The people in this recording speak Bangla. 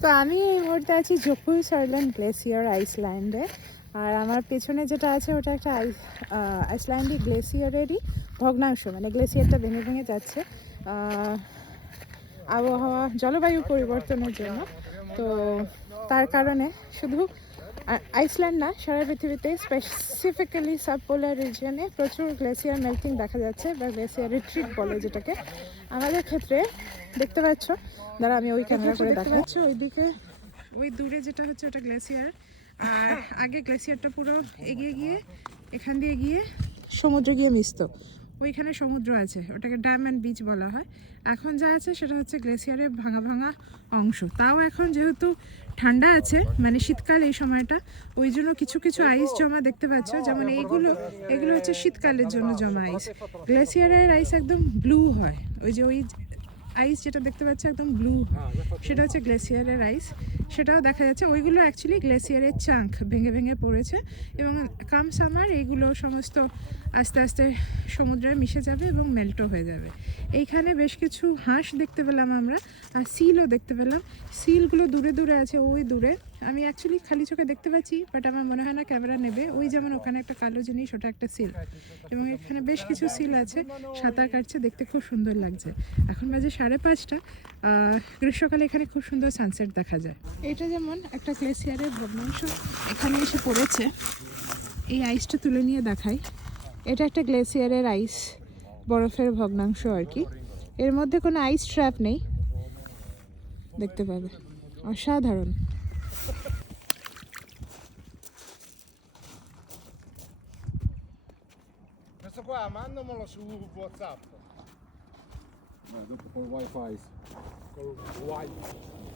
তো আমি এই মুহূর্তে আছি জোকুলসরলেন গ্লেসিয়ার আইসল্যান্ডে। আর আমার পেছনে যেটা আছে ওটা একটা আইসল্যান্ডিক গ্লেসিয়ারেরই ভগ্নাংশ, মানে গ্লেসিয়ারটা ভেঙে ভেঙে যাচ্ছে আবহাওয়া জলবায়ু পরিবর্তনের জন্য। তো তার কারণে শুধু আইসল্যান্ড না, সারা পৃথিবীতে স্পেসিফিক্যালি সাবপোলার রিজিয়নে প্রচুর গ্লেসিয়ার মেল্টিং দেখা যাচ্ছে, বা গ্লেসিয়ার রিট্রিট বলে যেটাকে। আমাদের ক্ষেত্রে দেখতে পাচ্ছ, দাঁড়া আমি ওই ক্যামেরা করে দেখতে পাচ্ছ ওইদিকে ওই দূরে যেটা হচ্ছে ওটা গ্লেসিয়ার। আর আগে গ্লেসিয়ারটা পুরো এগিয়ে গিয়ে এখান দিয়ে গিয়ে সমুদ্রে গিয়ে মিশতো, ওইখানে সমুদ্র আছে, ওটাকে ড্যাম অ্যান্ড বিচ বলা হয়। এখন যা আছে সেটা হচ্ছে গ্লেসিয়ারের ভাঙা ভাঙা অংশ। তাও এখন যেহেতু ঠান্ডা আছে, মানে শীতকাল এই সময়টা, ওই জন্য কিছু কিছু আইস জমা দেখতে পাচ্ছ। যেমন এগুলো হচ্ছে শীতকালের জন্য জমা আইস। গ্লেসিয়ারের আইস একদম ব্লু হয়, ওই যে ওই আইস যেটা দেখতে পাচ্ছ একদম ব্লু, সেটা হচ্ছে গ্লেসিয়ারের আইস। সেটাও দেখা যাচ্ছে, ওইগুলো অ্যাকচুয়ালি গ্লেসিয়ারের চাঙ্ক ভেঙে ভেঙে পড়েছে। এবং কাম সামার এইগুলো সমস্ত আস্তে আস্তে সমুদ্রে মিশে যাবে এবং মেল্টও হয়ে যাবে। এইখানে বেশ কিছু হাঁস দেখতে পেলাম আমরা, আর সিলও দেখতে পেলাম। সিলগুলো দূরে দূরে আছে, ওই দূরে আমি অ্যাকচুয়ালি খালি চোখে দেখতে পাচ্ছি, বাট আমার মনে হয় না ক্যামেরা নেবে। ওই যেমন ওখানে একটা কালো জিনিস, ওটা একটা সিল। এবং এখানে বেশ কিছু সিল আছে, সাঁতার কাটছে, দেখতে খুব সুন্দর লাগছে। এখন বাজে 5:30। গ্রীষ্মকালে এখানে খুব সুন্দর সানসেট দেখা যায়। এটা যেমন একটা গ্লেসিয়ারের ভগ্নাংশ এখানে এসে পড়েছে। এই আইসটা তুলে নিয়ে দেখাই। এটা একটা গ্লেসিয়ারের আইস, বরফের ভগ্নাংশ আর কি। এর মধ্যে কোনো আইস ট্র্যাপ নেই, দেখতে পাবে, অসাধারণ। Questo qua mandamelo su WhatsApp. Dopo col wifi. Col wifi.